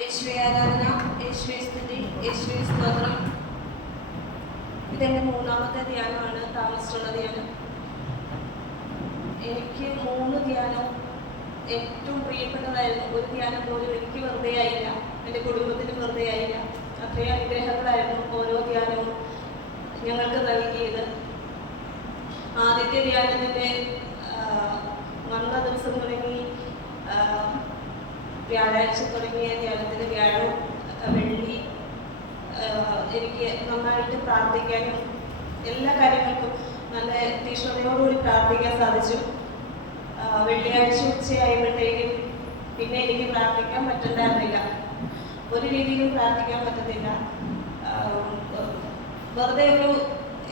യേശുവെ ആരാധന യേശുവെ സ്തുതി സ്തോത്രം. ഇതെന്റെ മൂന്നാമത്തെ ധ്യാനമാണ് താമസിച്ചുള്ള ധ്യാനം. എനിക്ക് മൂന്ന് ധ്യാനം ഏറ്റവും പ്രിയപ്പെട്ടതായിരുന്നു. ഒരു ധ്യാനം പോലും എനിക്ക് വെറുതെ ആയില്ല. എന്റെ കുടുംബത്തിന് വെറുതെ ആയില്ല. അത്രയും അനുഗ്രഹങ്ങളായിരുന്നു ഓരോ ധ്യാനവും ഞങ്ങൾക്ക് നൽകിയത്. ആദ്യത്തെ ധ്യാനത്തിന്റെ വന്ന ദിവസം തുടങ്ങി വ്യാഴാഴ്ച തുടങ്ങിയ ധ്യാനത്തിന് വ്യാഴവും ആ, വെള്ളി എനിക്ക് നന്നായിട്ട് പ്രാർത്ഥിക്കാനും എല്ലാ കാര്യങ്ങൾക്കും നല്ല തീഷ്ണതയോടുകൂടി പ്രാർത്ഥിക്കാൻ സാധിച്ചു. വെള്ളിയാഴ്ച ഉച്ചയായപ്പോഴത്തേക്കും പിന്നെ എനിക്ക് പ്രാർത്ഥിക്കാൻ പറ്റുന്നുണ്ടായിരുന്നില്ല ഒരു രീതിയിലും പ്രാർത്ഥിക്കാൻ പറ്റത്തില്ല. വെറുതെ ഒരു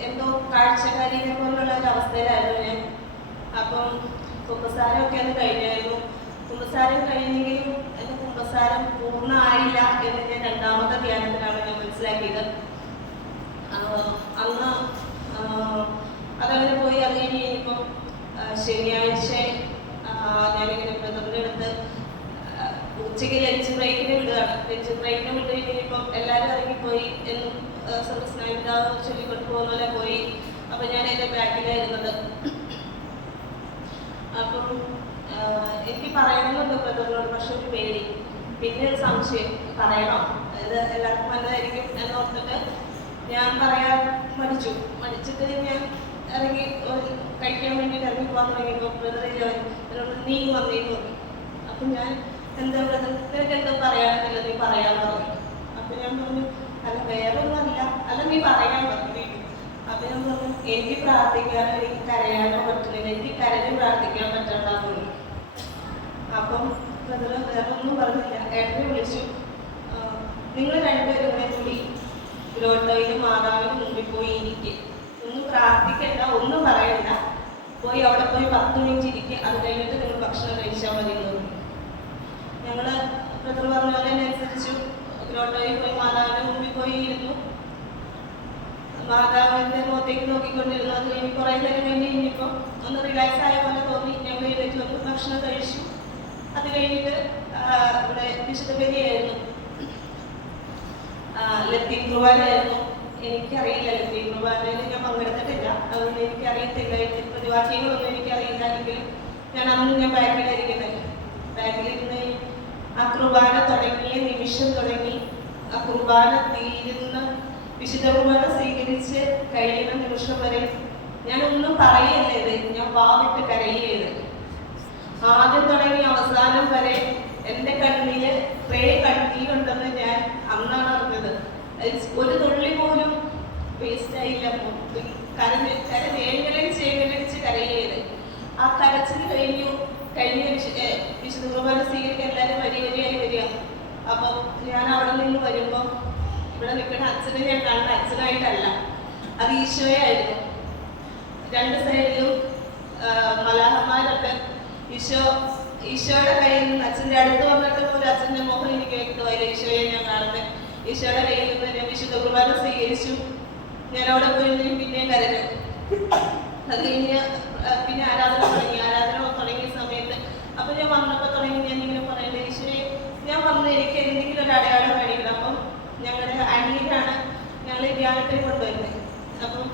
എന്തോ കാഴ്ചക്കാരിനെ പോലുള്ള ഒരു അവസ്ഥയിലായിരുന്നു ഞാൻ. അപ്പം കുമ്പസാരമൊക്കെ അത് കഴിഞ്ഞായിരുന്നു. കുമ്പസാരം കഴിഞ്ഞെങ്കിലും കുമ്പസാരം പൂർണമായില്ല എന്ന് ഞാൻ രണ്ടാമത്തെ ധ്യാനത്തിലാണ് ഞാൻ മനസ്സിലാക്കിയത്. അന്ന് അതങ്ങനെ പോയി അത് കഴിഞ്ഞ് ആഹ് ശനിയാഴ്ച ഞാനിങ്ങനെ ബ്രദറിന്റെ അടുത്ത് ഉച്ചയ്ക്ക് ലഞ്ച് ബ്രേക്കിന് വിടുകയാണ്. ലഞ്ച് ബ്രേക്കിന് വിട്ട് കഴിഞ്ഞപ്പം എല്ലാവരും ഇറങ്ങിപ്പോയി എന്നും സ്നേഹിതാവ് ചൊല്ലിക്കൊണ്ട് പോകുന്ന പോലെ പോയി. അപ്പം ഞാൻ എന്റെ ബാക്കിലായിരുന്നത്. അപ്പം എനിക്ക് പറയണമെന്നുണ്ട് ബ്രദറിനോട് പക്ഷെ ഒരു പേടി. പിന്നെ ഒരു സംശയം പറയണം. ഇത് എല്ലാവർക്കും നല്ലതായിരിക്കും എന്നോർത്തിട്ട് ഞാൻ പറയാൻ മടിച്ചു. മടിച്ചിട്ട് ഞാൻ ഇറങ്ങി കഴിക്കാൻ വേണ്ടിയിട്ട് ഇറങ്ങി പോകാൻ തുടങ്ങിയപ്പോൾ ബ്രദർ നീ വന്നേ പറഞ്ഞു. അപ്പം ഞാൻ എന്താ ബ്രദർ നിനക്ക് എന്താ പറയാനില്ല നീ പറയാൻ പറഞ്ഞു. അപ്പം ഞാൻ പറഞ്ഞു അല്ല വേറെ ഒന്നുമല്ല അല്ല നീ പറയാൻ പറഞ്ഞു. അപ്പൊ ഞാൻ പറഞ്ഞു എനിക്ക് പ്രാർത്ഥിക്കാനോ എനിക്ക് കരയാനോ പറ്റില്ല. എനിക്ക് കരഞ്ഞ് പ്രാർത്ഥിക്കാൻ പറ്റണ്ടെന്ന് തോന്നി അപ്പം ഒന്നും പറഞ്ഞില്ല ഏട്ടനെ വിളിച്ചു. നിങ്ങൾ രണ്ടുപേരും കൂടി ഗ്രോട്ടോയിലും മാതാവിനും മുമ്പിൽ പോയി ഇരിക്കുക ഒന്നും പ്രാർത്ഥിക്കണ്ട ഒന്നും പറയണ്ട. പോയി അവിടെ പോയി പത്ത് മിനിറ്റ് ഇരിക്കുക അത് കഴിഞ്ഞിട്ട് നിങ്ങൾ ഭക്ഷണം കഴിച്ചാൽ മതി ഞങ്ങൾ ബ്രദർ പറഞ്ഞ പോലെ അനുസരിച്ചു. ഗ്രോട്ടോയിൽ പോയി മാതാവിന്റെ മുമ്പിൽ പോയി ഇരുന്നു. മാതാവിന്റെ മുഖത്തേക്ക് നോക്കിക്കൊണ്ടിരുന്നു. അത് കഴിഞ്ഞ് കുറെ നേരം കഴിഞ്ഞ് കഴിഞ്ഞപ്പോൾ ഒന്ന് റിലാക്സ് ആയ പോലെ തോന്നി. ഞങ്ങൾ എഴുന്നേറ്റ് വന്ന് ഭക്ഷണം കഴിച്ചു. അത് കഴിഞ്ഞിട്ട് ഇവിടെ വിശുദ്ധ ബലിയായിരുന്നു. ലത്തീൻ കുർബാനായിരുന്നു എനിക്കറിയില്ല ലത്തീൻ കുർബാനയിൽ ഞാൻ പങ്കെടുത്തിട്ടില്ല. അതുകൊണ്ട് എനിക്കറിയത്തില്ല. പ്രതിവാക്യങ്ങളൊന്നും എനിക്കറിയില്ല. എങ്കിലും ഞാൻ അന്ന് ഞാൻ ബാക്കിലായിരിക്കുന്നത് ബാക്കിലിരുന്ന് ആ കുർബാന തുടങ്ങിയ നിമിഷം തുടങ്ങി ആ കുർബാന തീരുന്ന വിശുദ്ധ കുർബാന സ്വീകരിച്ച് കഴിയുന്ന നിമിഷം വരെ ഞാൻ ഒന്നും പറയല്ലേ ഇത്. ഞാൻ വാവിട്ട് കരയത് ആദ്യം തുടങ്ങി അവസാനം വരെ എന്റെ കണ്ണിൽ ട്രേ കണ്ണീരുണ്ടെന്ന് ഞാൻ അന്നാണ് അറിഞ്ഞത്. ഒരു തുള്ളി പോലും വേസ്റ്റ് ആയില്ല. കരഞ്ഞ് കരഞ്ഞ് ഏങ്ങലടിച്ച് ആ കരച്ചിൽ കഴിഞ്ഞു. കഴിഞ്ഞ വിശുദ്ധ സ്വീകരിക്കാൻ എല്ലാവരും വലിയ വലിയായി വരിക. അപ്പോൾ ഞാൻ അവിടെ നിന്ന് വരുമ്പോൾ ഇവിടെ നിൽക്കുന്ന അച്ഛനെ ഞാൻ കണ്ട അച്ഛനായിട്ടല്ല അത് ഈശോയായിരുന്നു രണ്ട് സൈഡിലും മലാഹന്മാരൊക്കെ ഈശോ ഈശോയുടെ കയ്യിൽ നിന്ന് അച്ഛന്റെ അടുത്ത് വന്നിട്ട് പോലും അച്ഛന്റെ മുഖം എനിക്ക് വ്യക്തമായില്ല ഈശോയെ ഞാൻ കാണുന്നത് ഈശോയുടെ കയ്യിൽ നിന്ന് ഞാൻ വിശുദ്ധ കുർബാന സ്വീകരിച്ചു. ഞാൻ അവിടെ പോയി പിന്നെയും കരഞ്ഞു. അത് കഴിഞ്ഞ് പിന്നെ ആരാധന തുടങ്ങി. ആരാധന തുടങ്ങിയ സമയത്ത് അപ്പൊ ഞാൻ വന്നപ്പോൾ തുടങ്ങി ഞാൻ ഇങ്ങനെ പറയണ്ടേ ഈശോയെ ഞാൻ വന്ന് എനിക്ക് എന്തെങ്കിലും ഒരു അടയാളം കഴിക്കണം അപ്പം ഞങ്ങളുടെ അനിയനാണ് ഞങ്ങൾ ഈ ധ്യാനത്തിന് കൊണ്ടുവരുന്നത്. അപ്പം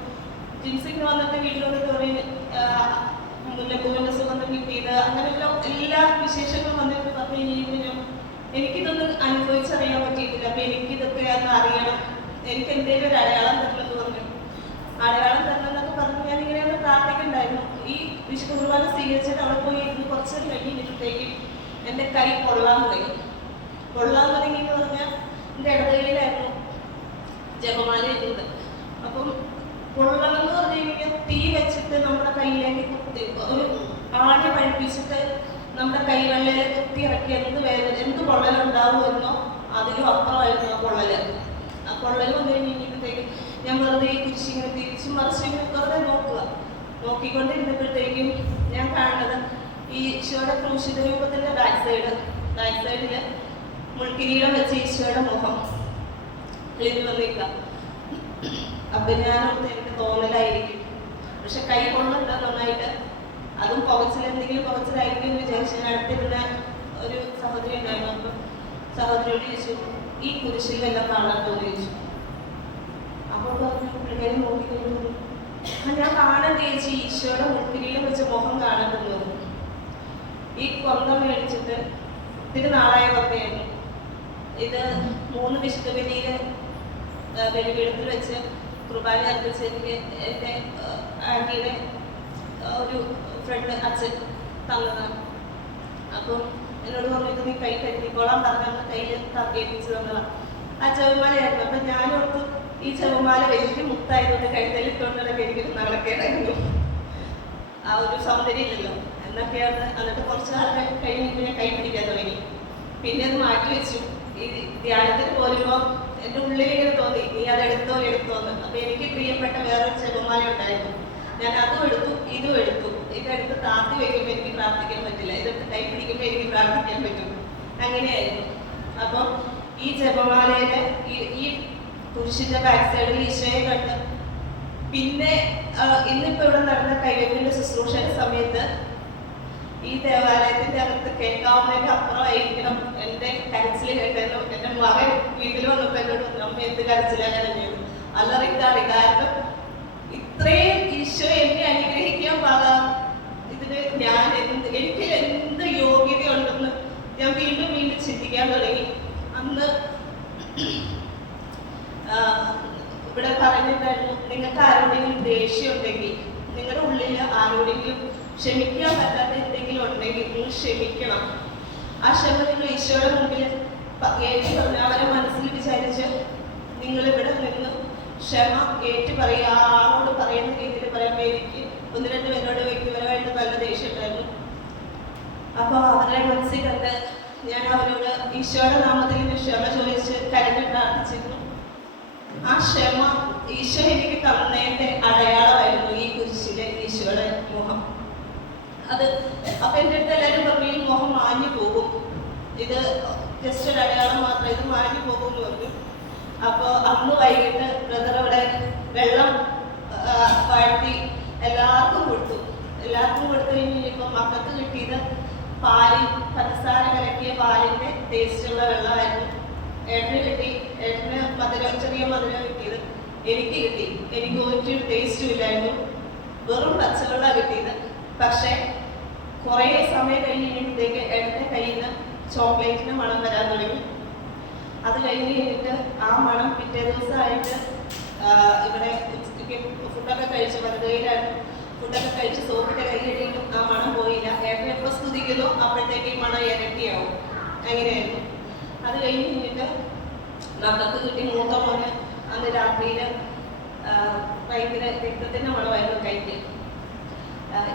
ജിൻസിക്ക് വന്നിട്ട് വീട്ടിലോട്ട് തോന്നി മുല്ലപ്പൂവിന്റെ സുഗന്ധം കിട്ടിയത് അങ്ങനെയുള്ള എല്ലാ വിശേഷങ്ങളും വന്നിട്ട് പറഞ്ഞു കഴിഞ്ഞാൽ എനിക്കിതൊന്നും അനുഭവിച്ചറിയാൻ പറ്റിയിട്ടില്ല. അപ്പൊ എനിക്കിതൊക്കെ ഒന്ന് അറിയണം. എനിക്ക് എന്തെങ്കിലും ഒരു അടയാളം തരണമെന്ന് പറഞ്ഞു. അടയാളം തരണമെന്നൊക്കെ പറഞ്ഞ് ഞാൻ ഇങ്ങനെ ഒന്ന് പ്രാർത്ഥിക്കുന്നുണ്ടായിരുന്നു. ഈ വിശു കുർബാന സ്വീകരിച്ചിട്ട് അവിടെ പോയി ഇരുന്ന് കുറച്ച് കഴിഞ്ഞിട്ടേക്കും എന്റെ കൈ കൊള്ളാൻ തുടങ്ങി. കൊള്ളാൻ തുടങ്ങി എന്ന് പറഞ്ഞാൽ എന്റെ ഇടതുകൈയിലായിരുന്നു ജപമാല ഇരുന്നത് അപ്പം കൊള്ളണം എന്ന് പറഞ്ഞു കഴിഞ്ഞാൽ തീ വെച്ചിട്ട് നമ്മുടെ കയ്യിലേക്ക് ഒരു ആണി പഴിപ്പിച്ചിട്ട് നമ്മുടെ കൈകളിൽ കുത്തി ഇറക്കി എന്ത് വേദന എന്ത് പൊള്ളലുണ്ടാവുമെന്നോ അതിലും അപ്പുറമായിരുന്നു ആ പൊള്ളൽ. ആ പൊള്ളൽ വന്നു കഴിഞ്ഞപ്പോഴത്തേക്കും ഞാൻ വെറുതെ ഈ കുരിശിങ്ങനെ തിരിച്ചു മറിച്ച് ഇങ്ങനെ വെറുതെ നോക്കുക. നോക്കിക്കൊണ്ടിരുന്നപ്പോഴത്തേക്കും ഞാൻ കാണുന്നത് ഈ ഈശോയുടെ ക്രൂശിത രൂപത്തിന്റെ ബാക്ക് സൈഡ് ബാക്ക് സൈഡിൽ മുൾക്കിരീടം വെച്ച് ഈശോയുടെ മുഖം. ക്ലിന് വന്നിരിക്കാം അപ്പൊ ഞാനോർത്ത് എനിക്ക് തോന്നലായിരിക്കും. പക്ഷെ കൈ കൊള്ളുന്നുണ്ട് നന്നായിട്ട് അതും പുകച്ചിൽ എന്തെങ്കിലും പുകച്ചിലായിരിക്കും വിചാരിച്ചു അടുത്തിരുന്ന ഒരു സഹോദരി ഉണ്ടായിരുന്നു. അപ്പം സഹോദരിയോട് ചോദിച്ചു ഈ കുരിശിൽ വല്ലതും കാണാൻ ചോദിച്ചു. അപ്പോൾ പറഞ്ഞു പിള്ളേരെ നോക്കി കഴിഞ്ഞു. "ആ, ഞാൻ കാണാൻ ചേച്ചി. ഈശോയുടെ മുൾക്കിരിയിൽ വെച്ച് മുഖം കാണാൻ തന്നത് ഈ കൊന്ത മേടിച്ചിട്ട് ഇതിന് നാളായ കൊന്തയായിരുന്നു ഇത് മൂന്ന് വിശുദ്ധ ബലിയിൽ വെച്ച് കുർബാന അർപ്പിച്ച് എനിക്ക് എന്റെ ആന്റിയുടെ ഒരു ഫ്രണ്ട് അച്ഛൻ തന്നതാണ്. അപ്പം എന്നോട് പറഞ്ഞു നീ കൈ കരുതിക്കോളാൻ പറഞ്ഞ കയ്യിൽ തർക്കേൽപ്പിച്ച് തന്നതാണ് ആ ചെറുമാലയായിരുന്നു. അപ്പം ഞാനോർത്തു ഈ ചെറുമാല വലിയ മുത്തായതുകൊണ്ട് കഴുത്തലിട്ടുകൊണ്ടൊക്കെ എനിക്കൊരു നാളക്കേടായിരുന്നു ആ ഒരു സൗന്ദര്യം ഇല്ലല്ലോ. എന്നൊക്കെയാണ് എന്നിട്ട് കുറച്ച് നാളെ കഴിഞ്ഞിട്ട് ഞാൻ കൈ പിടിക്കാൻ തുടങ്ങി. പിന്നെ അത് മാറ്റി വെച്ചു. ഈ ധ്യാനത്തിന് പോരുമ്പോൾ എന്റെ ഉള്ളിൽ തോന്നി നീ അത് എടുത്തോ എടുത്തോന്ന്. അപ്പൊ എനിക്ക് പ്രിയപ്പെട്ട വേറൊരു ചെറുമാല ഉണ്ടായിരുന്നു. ഞാൻ അതും എടുത്തു. ഇതും എടുത്തു ഇതെടുത്ത് താത്തി വയ്ക്കുമ്പോൾ എനിക്ക് പ്രാർത്ഥിക്കാൻ പറ്റില്ല. ഇതെടുത്ത് കൈ പിടിക്കുമ്പോൾ എനിക്ക് പ്രാർത്ഥിക്കാൻ പറ്റും. അങ്ങനെയായിരുന്നു. അപ്പം ഈ ജപമാലയുടെ ഈ ഈ പുരുഷന്റെ ബാക്ക് സൈഡിൽ ഈശോയെ കണ്ട്. പിന്നെ ഇന്നിപ്പോ ഇവിടെ നടന്ന കൈവെപ്പിന്റെ ശുശ്രൂഷയുടെ സമയത്ത് ഈ ദേവാലയത്തിന്റെ അകത്ത് കേൾക്കാവുന്നതിന്റെ അപ്പുറമായിരിക്കണം എന്റെ കരച്ചിൽ കേട്ടല്ലോ എന്റെ മകൻ വീട്ടിൽ വന്നപ്പോ എന്നോട് അമ്മ എന്ത് കരച്ചിലാണ് അല്ലറിക്കാറി കാരണം ഇത്രയും ഈശോ എന്നെ അനുഗ്രഹിക്കാൻ പാകാം ഇതിന് ഞാൻ എന്ത് എനിക്ക് എന്ത് യോഗ്യതയുണ്ടെന്ന് ഞാൻ വീണ്ടും വീണ്ടും ചിന്തിക്കാൻ തുടങ്ങി. അന്ന് ഇവിടെ പറഞ്ഞിട്ടായിരുന്നു നിങ്ങൾക്ക് ആരോടെങ്കിലും ദേഷ്യം ഉണ്ടെങ്കിൽ നിങ്ങളുടെ ഉള്ളിൽ ആരോടെങ്കിലും ക്ഷമിക്കാൻ പറ്റാത്ത എന്തെങ്കിലും ഉണ്ടെങ്കിൽ നിങ്ങൾ ക്ഷമിക്കണം. ആ ക്ഷമ നിങ്ങൾ ഈശോയുടെ മുമ്പിൽ ഏറ്റവും ഏറ്റു അവരെ മനസ്സിൽ വിചാരിച്ച് നിങ്ങൾ ഇവിടെ നിന്ന് ക്ഷമ ഏറ്റു പറയുക. ആളോട് പറയുന്ന രീതിയിൽ പറയാൻ എനിക്ക് ഒന്ന് രണ്ട് പേരോട് വ്യക്തിപരമായിട്ട് നല്ല അപ്പോൾ അവരുടെ മനസ്സിൽ കണ്ട് ഞാൻ അവരോട് ഈശോയുടെ നാമത്തിൽ ക്ഷമ ചോദിച്ച് കരഞ്ഞു പ്രാർത്ഥിച്ചിരുന്നു. ആ ക്ഷമ ഈശോ എനിക്ക് തന്നതിന്റെ അടയാളമായിരുന്നു ഈ കുരിശിലെ ഈശോയുടെ മുഖം. അത് അപ്പൊ എന്റെ അടുത്ത് എല്ലാവരും പറഞ്ഞു ഈ മുഖം മാഞ്ഞു പോകും. ഇത് ജസ്റ്റ് ഒരു അടയാളം മാത്രം. ഇത് മാഞ്ഞു പോകും എന്ന് പറഞ്ഞു. അപ്പോൾ അന്ന് വൈകിട്ട് ബ്രദർ അവിടെ വെള്ളം വാഴ്ത്തി എല്ലാവർക്കും കൊടുത്തു. എല്ലാവർക്കും കൊടുത്തു കഴിഞ്ഞിപ്പോ മക്കൾക്ക് കിട്ടിയത് പാലിൽ പഞ്ചസാര കലക്കിയ പാലിന്റെ ടേസ്റ്റുള്ള വെള്ളമായിരുന്നു. ഏട്ടന് കിട്ടി. ഏട്ടന് മധുരം ചെറിയ മധുരം കിട്ടിയത് എനിക്ക് കിട്ടി. എനിക്ക് ഒരു ടേസ്റ്റും ഇല്ലായിരുന്നു. വെറും പച്ചവെള്ള കിട്ടിയത്. പക്ഷേ കുറേ സമയം കഴിഞ്ഞ് കഴിയുമ്പോഴത്തേക്ക് ഏട്ടന്റെ കയ്യിൽ നിന്ന് ചോക്ലേറ്റിന് മണം വരാൻ തുടങ്ങി. അത് കഴിഞ്ഞ് കഴിഞ്ഞിട്ട് ആ മണം പിറ്റേ ദിവസമായിട്ട് ഇവിടെ ഉച്ചയ്ക്ക് ഫുഡൊക്കെ കഴിച്ച് വലുതയിലാണ് ഫുഡൊക്കെ കഴിച്ച് സോപ്പിട്ട് കൈ കഴിയുമ്പോൾ ആ മണം പോയില്ല. ഏട്ടൻ എപ്പോൾ സ്തുതിക്കുന്നു അപ്പോഴത്തേക്ക് ഈ മണം ഇരട്ടിയാവും. അങ്ങനെയായിരുന്നു. അത് കഴിഞ്ഞ് കഴിഞ്ഞിട്ട് മക്കൾക്ക് കിട്ടി മൂത്ത മോന് അന്ന് രാത്രിയിൽ ഭയങ്കര രക്തത്തിന്റെ മണമായിരുന്നു കൈക്ക്.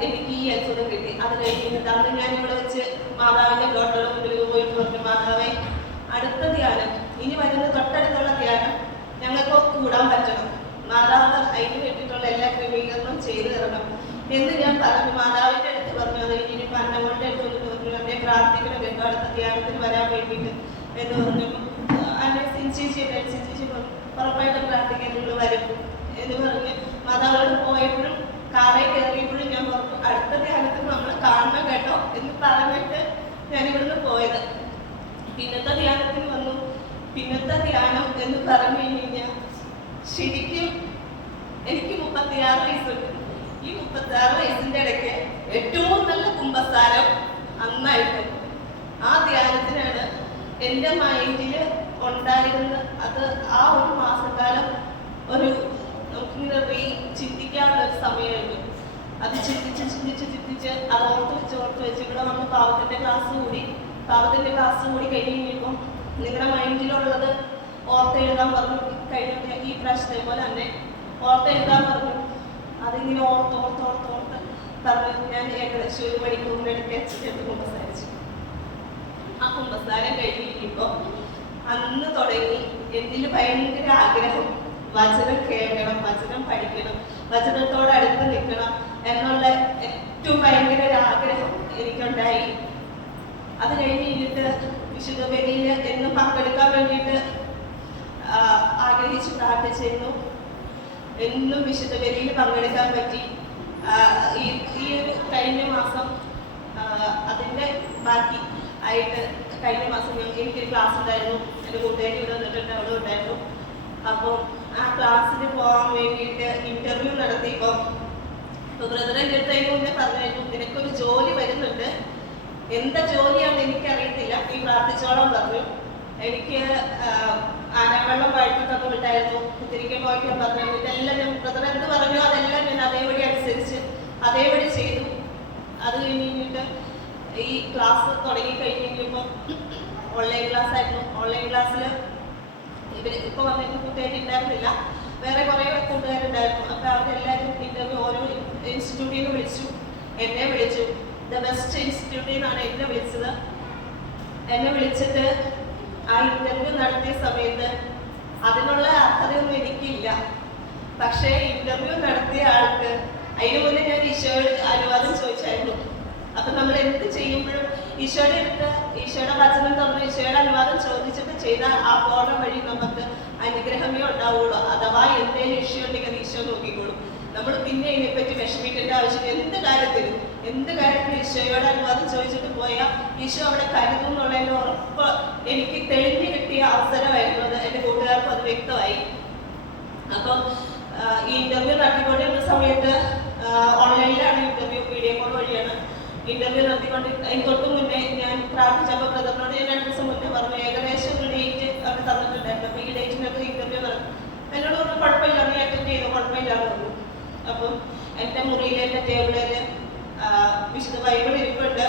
എനിക്ക് ഈ അത്ഭുതം കിട്ടി. അത് കഴിഞ്ഞിട്ട് അന്ന് ഞാൻ ഇവിടെ വെച്ച് മാതാവിന്റെ ഡോക്ടറുടെ മുമ്പിൽ പോയിട്ട് പറഞ്ഞു മാതാവേ അടുത്ത ധ്യാനം ഇനി വരുന്ന തൊട്ടടുത്തുള്ള ധ്യാനം ഞങ്ങൾക്ക് കൂടാൻ പറ്റണം. മാതാവ് അതിന് വേണ്ടിയിട്ടുള്ള എല്ലാ ക്രമീകരണവും ചെയ്തു തരണം എന്ന് ഞാൻ പറഞ്ഞു. മാതാവിന്റെ അടുത്ത് പറഞ്ഞു അത് ഇനി പന്നമോളുടെ അടുത്ത് പറഞ്ഞു എന്നെ പ്രാർത്ഥിക്കണം കേട്ടോ അടുത്ത ധ്യാനത്തിന് വരാൻ വേണ്ടിയിട്ട് എന്ന് പറഞ്ഞു. അന്നെ സിൻചേച്ചി സിൻചേച്ചി സിഞ്ചേച്ചി ഉറപ്പായിട്ട് പ്രാർത്ഥിക്കാൻ നിങ്ങൾ വരും എന്ന് പറഞ്ഞ്. മാതാവോട് പോയപ്പോഴും കാറിൽ കയറിയപ്പോഴും ഞാൻ പറഞ്ഞു അടുത്ത ധ്യാനത്തിൽ നമ്മൾ കാണണം കേട്ടോ എന്ന് പറഞ്ഞിട്ട് ഞാൻ ഇവിടുന്ന് പോയത്. പിന്നത്തെ ധ്യാനത്തിന് വന്നു. പിന്നത്തെ ധ്യാനം എന്ന് പറഞ്ഞു കഴിഞ്ഞാൽ ശരിക്കും എനിക്ക് മുപ്പത്തിയാറ് വയസ്സുണ്ട്. ഈ മുപ്പത്തിയാറ് വയസ്സിന്റെ ഇടയ്ക്ക് ഏറ്റവും നല്ല കുമ്പസാരം അന്നായിരുന്നു. ആ ധ്യാനത്തിനാണ് എന്റെ മൈൻഡിൽ ഉണ്ടായിരുന്ന അത് ആ ഒരു മാസക്കാലം ഒരു ചിന്തിക്കാനുള്ള സമയമായിരുന്നു. അത് ചിന്തിച്ച് ചിന്തിച്ച് ചിന്തിച്ച് അത് ഓർത്ത് വെച്ച് ഓർത്ത് വെച്ച് ഇവിടെ വന്ന് പാവത്തിന്റെ ക്ലാസ് കൂടി പാവത്തിന്റെ ക്ലാസ് കൂടി കഴിഞ്ഞ് കഴിഞ്ഞപ്പം നിങ്ങളുടെ മൈൻഡിലുള്ളത് ഓർത്ത് എഴുതാൻ പറഞ്ഞു. കഴിഞ്ഞ ഈ പ്രാവശ്യത്തെ പോലെ തന്നെ ഓർത്ത് എഴുതാൻ പറഞ്ഞു. അതിങ്ങനെ ഓർത്ത് ഓർത്ത് ഓർത്ത് ഓർത്ത് പറഞ്ഞു. ഞാൻ ഏകദേശം ഒരു ഇടയ്ക്ക് അച്ഛൻ കുമ്പസാരിച്ചു. ആ കുമ്പസാരം കഴിഞ്ഞിരിക്കുമ്പോൾ അന്ന് തുടങ്ങി എന്നിൽ ഭയങ്കര ആഗ്രഹം. വചനം കേൾക്കണം വചനം പഠിക്കണം വചനത്തോട് അടുത്ത് നിൽക്കണം എന്നുള്ള ഏറ്റവും ഭയങ്കര ഒരു ആഗ്രഹം എനിക്കുണ്ടായി. അത് കഴിഞ്ഞ് കഴിഞ്ഞിട്ട് വിശുദ്ധ ബലിയിൽ എന്നും പങ്കെടുക്കാൻ വേണ്ടിയിട്ട് ആഗ്രഹിച്ച് പ്രാർത്ഥിച്ചിരുന്നു. എന്നും വിശുദ്ധ ബലിയിൽ പങ്കെടുക്കാൻ പറ്റി. ഈ ഈ ഒരു കഴിഞ്ഞ മാസം അതിന്റെ ബാക്കി ആയിട്ട് കഴിഞ്ഞ മാസം എനിക്ക് ക്ലാസ് ഉണ്ടായിരുന്നു. എന്റെ കൂട്ടുകാരി ഇവിടെ വന്നിട്ടുണ്ട് അവിടെ ഉണ്ടായിരുന്നു. അപ്പോൾ ആ ക്ലാസ്സിന് പോകാൻ വേണ്ടിയിട്ട് ഇന്റർവ്യൂ നടത്തിയപ്പോൾ അടുത്ത് അതിന് മുന്നേ പറഞ്ഞായിരുന്നു നിനക്കൊരു ജോലി വരുന്നുണ്ട്. എന്താ ജോലിയാണെന്ന് എനിക്കറിയത്തില്ല. നീ പ്രാർത്ഥിച്ചോളാൻ പറഞ്ഞു എനിക്ക് ആനവെള്ളം വഴറ്റി തന്നു വിട്ടായിരുന്നു. തിരികെ പോയിക്കാൻ പറഞ്ഞു. ഇതെല്ലാം ഞാൻ ബ്രദർ എന്ത് പറഞ്ഞു? അതെല്ലാം ഞാൻ അതേപടി അനുസരിച്ച് അതേപടി ചെയ്തു. അത് കഴിഞ്ഞിട്ട് ഈ ക്ലാസ് തുടങ്ങി കഴിഞ്ഞപ്പോൾ ഓൺലൈൻ ക്ലാസ് ആയിരുന്നു ഓൺലൈൻ ക്ലാസ്സിൽ ഇവർ ഇപ്പോൾ വന്നിട്ട് കൂട്ടുകാർ ഉണ്ടായിരുന്നില്ല വേറെ കുറേ കൂട്ടുകാരുണ്ടായിരുന്നു. അപ്പോൾ അവരെല്ലാവരും ഇന്റർവ്യൂ ഓരോ ഇൻസ്റ്റിറ്റ്യൂട്ടിൽ നിന്ന് വിളിച്ചു. എന്നെ വിളിച്ചു. ദ ബെസ്റ്റ് ഇൻസ്റ്റിറ്റ്യൂട്ടിൽ നിന്നാണ് എന്നെ വിളിച്ചത്. എന്നെ വിളിച്ചിട്ട് ആ ഇന്റർവ്യൂ നടത്തിയ സമയത്ത് അതിനുള്ള അർഹതയൊന്നും എനിക്കില്ല. പക്ഷേ ഇന്റർവ്യൂ നടത്തിയ ആൾക്ക് അതിന് മുന്നേ ഞാൻ ഈശോയോട് അനുവാദം ചോദിച്ചായിരുന്നു. അപ്പൊ നമ്മൾ എന്ത് ചെയ്യുമ്പോഴും ഈശോയുടെ അടുത്ത് ഈശോയുടെ വചനം തുറന്ന് ഈശോയുടെ അനുവാദം ചോദിച്ചിട്ട് ചെയ്താൽ ആ പോണ വഴി നമുക്ക് അനുഗ്രഹമേ ഉണ്ടാവുള്ളൂ. അഥവാ എന്തെങ്കിലും ഇഷ്യൂ ഉണ്ടെങ്കിൽ അത് ഈശോ നോക്കിക്കോളും. നമ്മൾ പിന്നെ ഇതിനെപ്പറ്റി വിഷമിക്കേണ്ട ആവശ്യം എന്ത് കാര്യത്തിലും എന്ത് കാര്യത്തിൽ ഈശോയോട് അനുവാദം ചോദിച്ചിട്ട് പോയാൽ ഈശോ അവിടെ കരുതും എന്നുള്ളതിന്റെ ഉറപ്പ് എനിക്ക് തെളിഞ്ഞു കിട്ടിയ അവസരമായിരുന്നു അത് എന്റെ കൂട്ടുകാർക്കും അത് വ്യക്തമായി. അപ്പം ഈ ഇന്റർവ്യൂ നടത്തിക്കൊണ്ടിരുന്ന സമയത്ത് ഓൺലൈനിലാണ് ഇന്റർവ്യൂ വീഡിയോ കോൾ വഴിയാണ് ഇന്റർവ്യൂ നടത്തിക്കൊണ്ട് അതിന് തൊട്ട് മുന്നേ ഞാൻ പ്രാർത്ഥിച്ചപ്പോൾ ബ്രദറിനോട് ഞാൻ രണ്ട് ദിവസം മുന്നേ പറഞ്ഞു ഏകദേശം ഒരു ഡേറ്റ് അവർ തന്നിട്ടുണ്ടായിരുന്നു അപ്പോൾ ഈ ഡേറ്റിനൊക്കെ ഇന്റർവ്യൂ നടക്കും എന്നോട് പറഞ്ഞു കുഴപ്പമില്ല നീ അറ്റൻഡ് ചെയ്തു? കുഴപ്പമില്ലാന്ന് തോന്നുന്നു അപ്പം എന്റെ മുറിയിൽ എന്റെ ടേബിളിൽ വിശുദ്ധ ബൈബിൾ ഇരിപ്പുണ്ട്.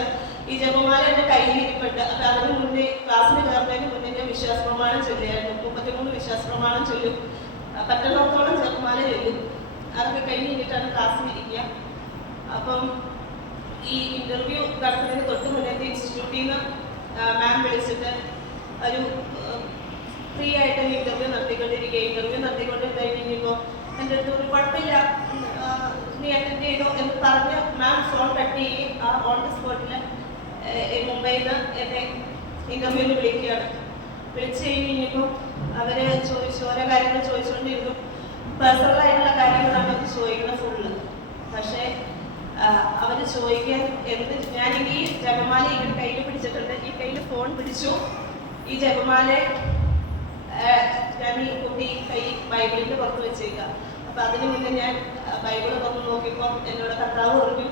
ഈ ജപമാല എന്റെ കയ്യിൽ ഇരിപ്പുണ്ട്. അപ്പം അതിന് മുന്നേ ക്ലാസ്സിന് കയറുന്നതിന് മുന്നേ ഞാൻ വിശ്വാസ പ്രമാണം ചൊല്ലിയായിരുന്നു മുപ്പത്തിമൂന്ന് വിശ്വാസ പ്രമാണം ചൊല്ലും പറ്റുന്നിടത്തോളം ജപമാല ചൊല്ലും. അതൊക്കെ കഴിഞ്ഞ് കഴിഞ്ഞിട്ടാണ് ക്ലാസ്സിൽ ഇരിക്കുക. അപ്പം ഈ ഇന്റർവ്യൂ നടത്തുന്നതിന് തൊട്ട് മുന്നേത്തെ ഇൻസ്റ്റിറ്റ്യൂട്ടിൽ നിന്ന് മാം വിളിച്ചിട്ട് ഒരു ഫ്രീ ആയിട്ട് ഇന്റർവ്യൂ നടത്തിക്കൊണ്ടിരിക്കുക ഇന്റർവ്യൂ നടത്തിക്കൊണ്ട് കഴിഞ്ഞപ്പോൾ എന്റെ അടുത്ത് ഒരു കുഴപ്പമില്ല. നീ അറ്റൻഡ് ചെയ്തോ എന്ന് പറഞ്ഞ് മാം ഫോൺ കട്ട് ചെയ്യുകയും ആ ഓൺ ദി സ്പോട്ടിൽ മുംബൈയിൽ നിന്ന് എന്നെ ഇന്റർവ്യൂവിന് വിളിക്കുകയാണ്. വിളിച്ചു കഴിഞ്ഞപ്പോൾ അവർ ചോദിച്ചു ഓരോ കാര്യങ്ങൾ ചോദിച്ചുകൊണ്ടിരുന്നു പേഴ്സണലായിട്ടുള്ള കാര്യങ്ങളാണ് അവർ ചോദിക്കുന്നത് ഫുള്ള് പക്ഷേ അവർ ചോദിക്കാൻ എന്ത് ഞാൻ ഈ ജപമാല ഇങ്ങനെ കയ്യിൽ പിടിച്ചിട്ടുണ്ട്. ഈ കയ്യിൽ ഫോൺ പിടിച്ചു. ഈ ജപമാല ഞാൻ ഈ കുട്ടി കൈ ബൈബിളിന്റെ പുറത്ത് വെച്ചേക്കാം. അപ്പൊ അതിന് മുന്നേ ഞാൻ ബൈബിൾ തുറന്ന് നോക്കിയപ്പോൾ എന്നോട് കർത്താവ് പറഞ്ഞു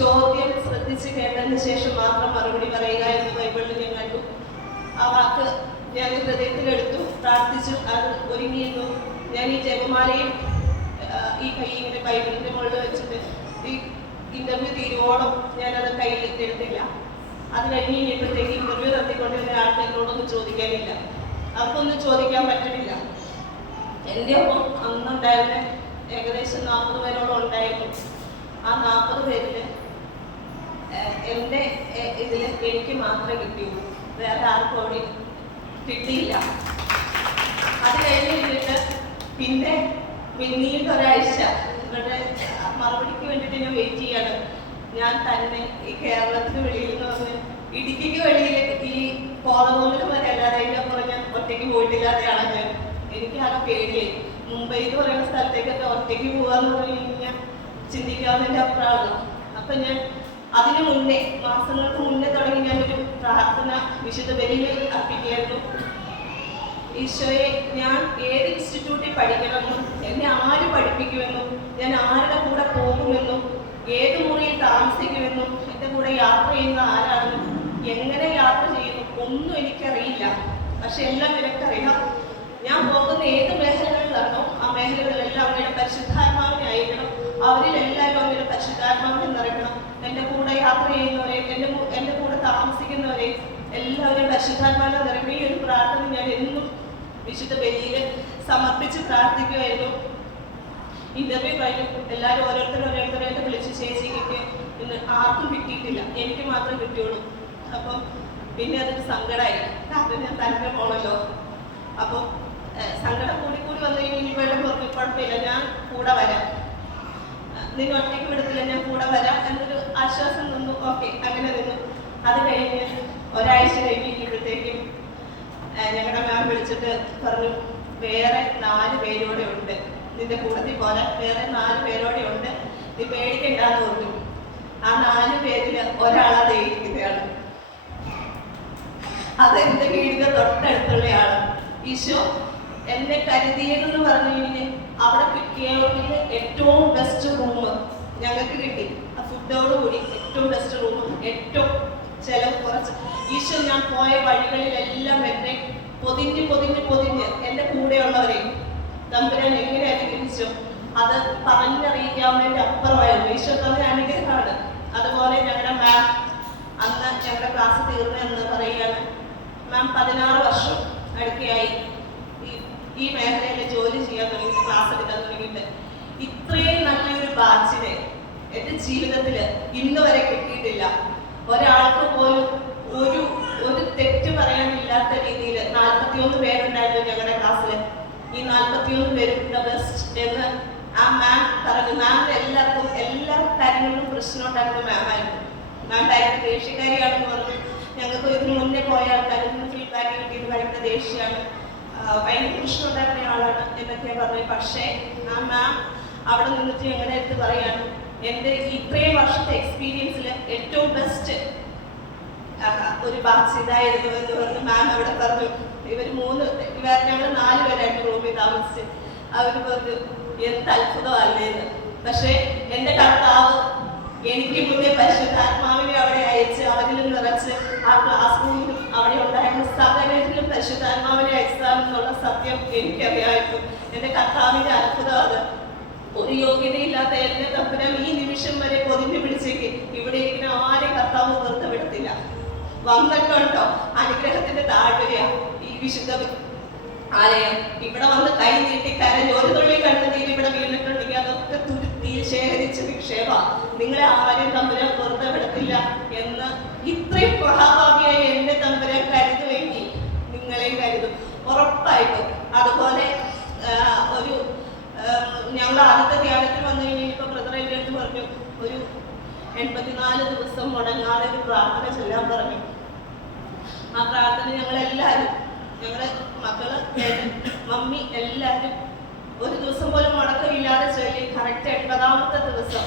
ചോദ്യം ശ്രദ്ധിച്ച് കേട്ടതിന് ശേഷം മാത്രം മറുപടി പറയുക എന്ന് ബൈബിളിൽ ഞാൻ കണ്ടു. ആ വാക്ക് ഞാൻ ഹൃദയത്തിലെടുത്തു പ്രാർത്ഥിച്ചു അത് ഒരുങ്ങിയിരുന്നു. ഞാൻ ഈ ജപമാലയും ഈ കൈ ഇങ്ങനെ ബൈബിളിന്റെ മുകളിൽ വെച്ചിട്ട് ഈ ഇന്റർവ്യൂ തീരുവോളം ഞാനത് കയ്യിൽ എടുത്തില്ല. അത് കഴിഞ്ഞ് കഴിഞ്ഞപ്പോഴത്തേക്ക് ഇന്റർവ്യൂ നടത്തിക്കൊണ്ടിരുന്ന ആൾക്ക് എന്നോടൊന്നും ചോദിക്കാനില്ല. അവർക്കൊന്നും ചോദിക്കാൻ പറ്റണില്ല. എന്റെ ഒപ്പം അന്നുണ്ടായിരുന്ന ഏകദേശം നാൽപ്പത് പേരോളം ഉണ്ടായിരുന്നു. ആ നാൽപ്പത് പേരിൽ എന്റെ ഇതിൽ എനിക്ക് മാത്രമേ കിട്ടിയുള്ളൂ. വേറെ ആർക്കും അവിടെ കിട്ടിയില്ല. അത് കഴിഞ്ഞ് കഴിഞ്ഞിട്ട് പിന്നെ പിന്നീട് ഒരാഴ്ച ഇവരുടെ മറുപടിക്ക് വേണ്ടിയിട്ട് ഞാൻ വെയിറ്റ് ചെയ്യാണ്. ഞാൻ തന്നെ ഈ കേരളത്തിന് വെളിയിൽ നിന്ന് വന്ന് ഇടുക്കിക്ക് വെളിയിൽ ഈ കോതമംഗലം വരെ അല്ലാതെ അതിന്റെ അപ്പുറം ഞാൻ ഒറ്റയ്ക്ക് പോയിട്ടില്ലാതെയാണ് ഞാൻ. എനിക്ക് ആകെ പേടിയായി. മുംബൈ എന്ന് പറയുന്ന സ്ഥലത്തേക്കൊക്കെ ഒറ്റയ്ക്ക് പോകാന്ന് പറഞ്ഞു കഴിഞ്ഞാൽ ചിന്തിക്കാവുന്നതിന്റെ അപ്പുറമാണ് അപ്പൊ ഞാൻ അതിനു മുന്നേ മാസങ്ങൾക്ക് മുന്നേ തുടങ്ങി ഒരു പ്രാർത്ഥന വിശുദ്ധ ബലിയിൽ അർപ്പിക്കുകയായിരുന്നു. ഈശോയെ ഞാൻ ഏത് ഇൻസ്റ്റിറ്റ്യൂട്ടിൽ പഠിക്കണമെന്നും എന്നെ ആര് പഠിപ്പിക്കുമെന്നും ഞാൻ ആരുടെ കൂടെ പോകുമെന്നും ഏത് മുറിയിൽ താമസിക്കുമെന്നും എന്റെ കൂടെ യാത്ര ചെയ്യുന്ന ആരാണെന്നും എങ്ങനെ യാത്ര ചെയ്യുന്നു ഒന്നും എനിക്കറിയില്ല. പക്ഷെ എല്ലാം എനിക്കറിയാം ഞാൻ പോകുന്ന ഏത് മേഖലകളിലാണോ ആ മേഖലകളിലെല്ലാം അങ്ങയുടെ പരിശുദ്ധാത്മാവിനെ അയക്കണം അവരിലെല്ലാവരും അങ്ങയുടെ പരിശുദ്ധാത്മാവിനെ നിറയ്ക്കണം. എന്റെ കൂടെ യാത്ര ചെയ്യുന്നവരെ എന്റെ എന്റെ കൂടെ താമസിക്കുന്നവരെ എല്ലാവരും പരിശുദ്ധാത്മാവിനെ നിറയ്ക്കും ഈ ഒരു പ്രാർത്ഥന ഞാൻ എന്നും വിശുദ്ധ ബലിയിൽ സമർപ്പിച്ച് പ്രാർത്ഥിക്കുമായിരുന്നു ഇന്റർവ്യൂ കഴിഞ്ഞു എല്ലാവരും ഓരോരുത്തരും ഓരോരുത്തരായിട്ട് വിളിച്ച് ചേച്ചിക്ക് ഇന്ന് ആർക്കും കിട്ടിയിട്ടില്ല. എനിക്ക് മാത്രം കിട്ടിയുള്ളൂ. അപ്പം പിന്നെ അതൊരു സങ്കടമായി കാരണം ഞാൻ തന്നെ പോണല്ലോ. അപ്പം ഏഹ്, സങ്കടം കൂടി കൂടി വന്നു കഴിഞ്ഞാൽ വെള്ളം പറഞ്ഞു കുഴപ്പമില്ല. ഞാൻ കൂടെ വരാം. നിന്നെ ഒറ്റയ്ക്ക് വിടത്തില്ല ഞാൻ കൂടെ വരാം എന്നൊരു ആശ്വാസം നിന്നു. ഓക്കെ അങ്ങനെ നിന്നു. അത് കഴിഞ്ഞ് ഒരാഴ്ച കഴിഞ്ഞപ്പോഴത്തേക്കും ഞങ്ങളുടെ മാം വിളിച്ചിട്ട് പറഞ്ഞു വേറെ നാല് പേരോടെ ഉണ്ട്. നിന്റെ കൂട്ടത്തിൽ പോലെ വേറെ നാല് പേരോടെ ഉണ്ട്. നീ പേടിക്കണ്ടെന്ന് പറഞ്ഞു. ആ നാല് പേരിൽ ഒരാളത് ഇരിക്കുന്നതാണ് അത് എന്റെ വീടിന്റെ തൊട്ടടുത്തുള്ളയാണ് ഈശോ എന്നെ കരുതിയതെന്ന് പറഞ്ഞു കഴിഞ്ഞാൽ അവിടെ കിട്ടിയവർക്ക് ഏറ്റവും ബെസ്റ്റ് റൂം ഞങ്ങൾക്ക് കിട്ടി. ആ ഫുഡോട് കൂടി ഏറ്റവും ബെസ്റ്റ് റൂം ഏറ്റവും ചെലവ് കുറച്ച്. ഈശോ ഞാൻ പോയ വഴികളിലെല്ലാം എന്നെ പൊതിഞ്ഞ് പൊതിഞ്ഞ് പൊതിഞ്ഞ് എന്റെ കൂടെയുള്ളവരെ തമ്പുരാൻ എങ്ങനെ അനുഗ്രഹിച്ചു അത് പറഞ്ഞറിയിക്കാവുന്നതിന്റെ അപ്പുറമായിരുന്നു. ഈശോ തന്നെ അനുഗ്രഹമാണ്. അതുപോലെ ഞങ്ങളുടെ മാം അന്ന് ഞങ്ങളുടെ ക്ലാസ് തീർന്നു എന്ന് പറയുകയാണ്. മാം പതിനാറ് വർഷം അടുക്കെയായി. ഈ മേഖലയിൽ ജോലി ചെയ്യാൻ തുടങ്ങി ക്ലാസ് എടുക്കാൻ തുടങ്ങിയിട്ട് ഇത്രയും നല്ലൊരു ബാച്ചിനെ എന്റെ ജീവിതത്തിൽ ഇന്ന് വരെ കിട്ടിയിട്ടില്ല. ഒരാൾക്ക് പോലും ഒരു ഒരു തെറ്റ് പറയാനില്ലാത്ത രീതിയിൽ നാൽപ്പത്തിയൊന്ന് പേരുണ്ടായിരുന്നു ഞങ്ങളുടെ ക്ലാസ്സിൽ ഈ നാൽപ്പത്തിയൊന്ന് പേരും ബെസ്റ്റ് എന്ന് ആ മാം പറഞ്ഞു. മാമിന് എല്ലാവർക്കും എല്ലാ കാര്യങ്ങളിലും പ്രശ്നം ഉണ്ടാക്കുന്ന മാമായിരുന്നു മാം ഭയങ്കര ദേഷ്യക്കാരിയാണെന്ന് പറഞ്ഞു. ഞങ്ങൾക്ക് ഇതിന് മുന്നേ പോയ ആൾക്കാരും ഫീഡ്ബാക്ക് കിട്ടിയത് ഭയങ്കര ദേഷ്യമാണ്. ഭയങ്കര പ്രശ്നമുണ്ടായിരുന്ന ആളാണ് എന്നൊക്കെ പറഞ്ഞു പക്ഷേ ആ മാം അവിടെ നിന്നിട്ട് ഞങ്ങളുടെ അടുത്ത് പറയാണ് എന്റെ ഇത്രയും വർഷത്തെ എക്സ്പീരിയൻസിൽ ഏറ്റവും ബെസ്റ്റ് ഒരു ബാച്ച് ഇതായിരുന്നു എന്ന് പറഞ്ഞ് മാം അവിടെ പറഞ്ഞു. ഇവർ മൂന്ന് ഇവർ ഞങ്ങൾ നാല് പേരായിട്ട് റൂമിൽ താമസിച്ച്. അവർ പറഞ്ഞു എന്ത് അത്ഭുതമല്ലേന്ന് പക്ഷേ എന്റെ കർത്താവ് എനിക്ക് മുന്നേ പരിശുദ്ധാത്മാവിനെ അവിടെ അയച്ച് അവരിലും നിറച്ച് ആ ക്ലാസ് റൂമിലും അവിടെ ഉണ്ടായിരുന്ന. സകലരിലും പരിശുദ്ധാത്മാവിനെ അയച്ചതാണെന്നുള്ള സത്യം എനിക്കറിയായിരുന്നു എന്റെ കർത്താവിന്റെ അത്ഭുതം അത്. ഒരു യോഗ്യതയില്ലാത്ത എന്നെ തപ്പനം ഈ നിമിഷം വരെ പൊതിഞ്ഞു പിടിച്ചേക്ക്. ഇവിടെ ഇങ്ങനെ ആരെയും കർത്താവ് വെറുതെ വിടത്തില്ല വന്നിട്ടുണ്ടോ അനുഗ്രഹത്തിന്റെ താഴ്വരയ. ഈ വിശുദ്ധ ആലയം. ഇവിടെ വന്ന് കൈ നീട്ടി കരഞ്ഞ് ഒരു തുള്ളി കണ്ണുനീര് ഇവിടെ വീണിട്ടുണ്ടെങ്കിൽ അതൊക്കെ തുരുത്തിയിൽ ശേഖരിച്ച് നിക്ഷേപ. നിങ്ങളെ ആരും തമ്പുരാൻ വെറുതെ വിടത്തില്ല എന്ന് ഇത്രയും മഹാഭാവിയായി എന്റെ തമ്പുരാൻ ഉറപ്പായിട്ടും. അതുപോലെ ഒരു ഞങ്ങൾ ആദ്യത്തെ ധ്യാനത്തിൽ വന്നു കഴിഞ്ഞപ്പോൾ ബ്രദർ എന്റെ പറഞ്ഞു ഒരു എൺപത്തിനാല് ദിവസം മുടങ്ങാതെ ഒരു പ്രാർത്ഥന ചെല്ലാൻ പറഞ്ഞു. ആ പ്രാർത്ഥന ഞങ്ങളെല്ലാവരും ഞങ്ങളെ മക്കൾ മമ്മി എല്ലാവരും ഒരു ദിവസം പോലും മുടക്കമില്ലാതെ ചൊല്ലി കറക്റ്റ് എൺപതാമത്തെ ദിവസം.